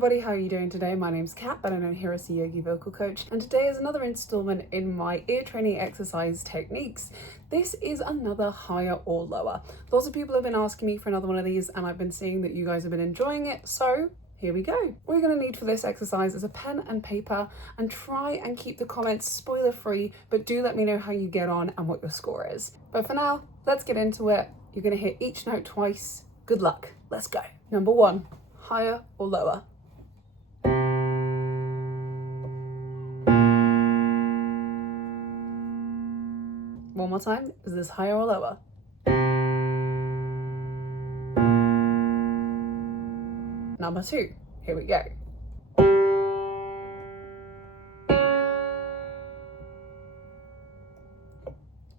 everybody, how are you doing today? My name's Kat, better known here as the Yogi vocal coach, and today is another installment in my ear training exercise techniques. This is another higher or lower. Lots of people have been asking me for another one of these, and I've been seeing that you guys have been enjoying it, so here we go. What you're going to need for this exercise is a pen and paper, and try and keep the comments spoiler free, but do let me know how you get on and what your score is. But for now, let's get into it. You're going to hit each note twice. Good luck. Let's go. Number 1, higher or lower? One more time. Is this higher or lower? Number 2. Here we go.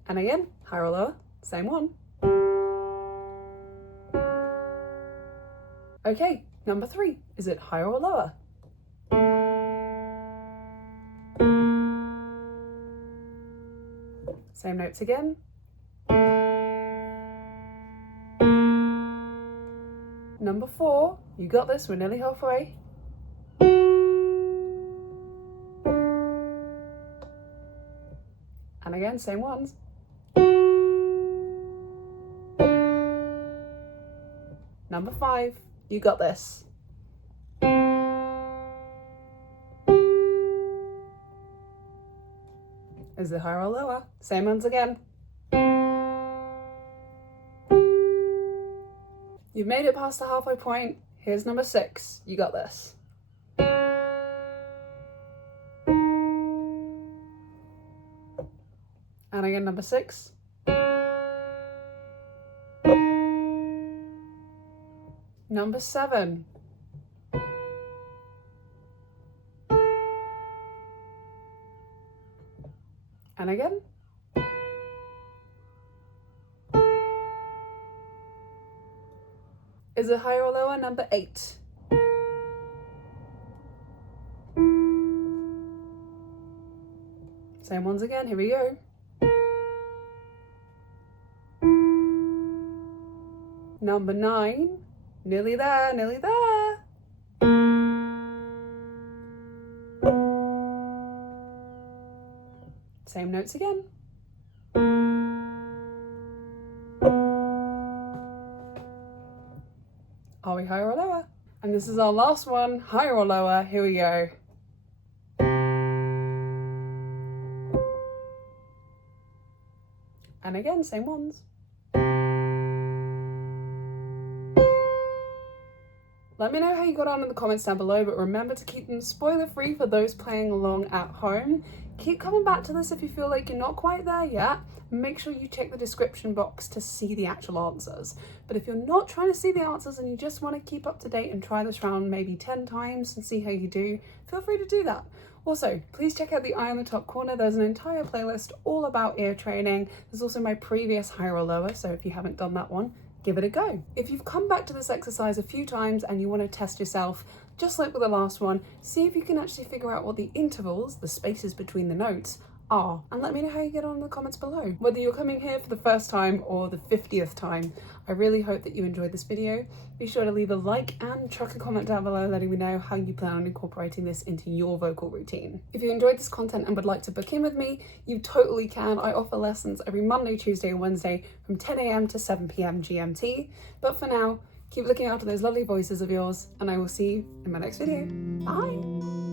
And again, higher or lower? Same one. Okay, number 3. Is it higher or lower? Same notes again. Number 4. You got this, we're nearly halfway. And again, same ones. Number 5. You got this. Is it higher or lower? Same ones again. You've made it past the halfway point. Here's number 6. You got this. And again, number 6. Number 7. And again. Is it higher or lower? Number 8. Same ones again, here we go. Number 9. Nearly there, nearly there. Same notes again. Are we higher or lower? And this is our last one, higher or lower, here we go. And again, same ones. Let me know how you got on in the comments down below, but remember to keep them spoiler free for those playing along at home. Keep coming back to this if you feel like you're not quite there yet. Make sure you check the description box to see the actual answers. But if you're not trying to see the answers and you just want to keep up to date and try this round maybe 10 times and see how you do, feel free to do that. Also, please check out the eye on the top corner. There's an entire playlist all about ear training. There's also my previous higher or lower, so if you haven't done that one, give it a go. If you've come back to this exercise a few times and you want to test yourself, just like with the last one, see if you can actually figure out what the intervals, the spaces between the notes, are. And let me know how you get on in the comments below. Whether you're coming here for the first time or the 50th time, I really hope that you enjoyed this video. Be sure to leave a like and chuck a comment down below letting me know how you plan on incorporating this into your vocal routine. If you enjoyed this content and would like to book in with me, you totally can. I offer lessons every Monday, Tuesday and Wednesday from 10 AM to 7 PM GMT. But for now, keep looking after those lovely voices of yours, and I will see you in my next video. Bye!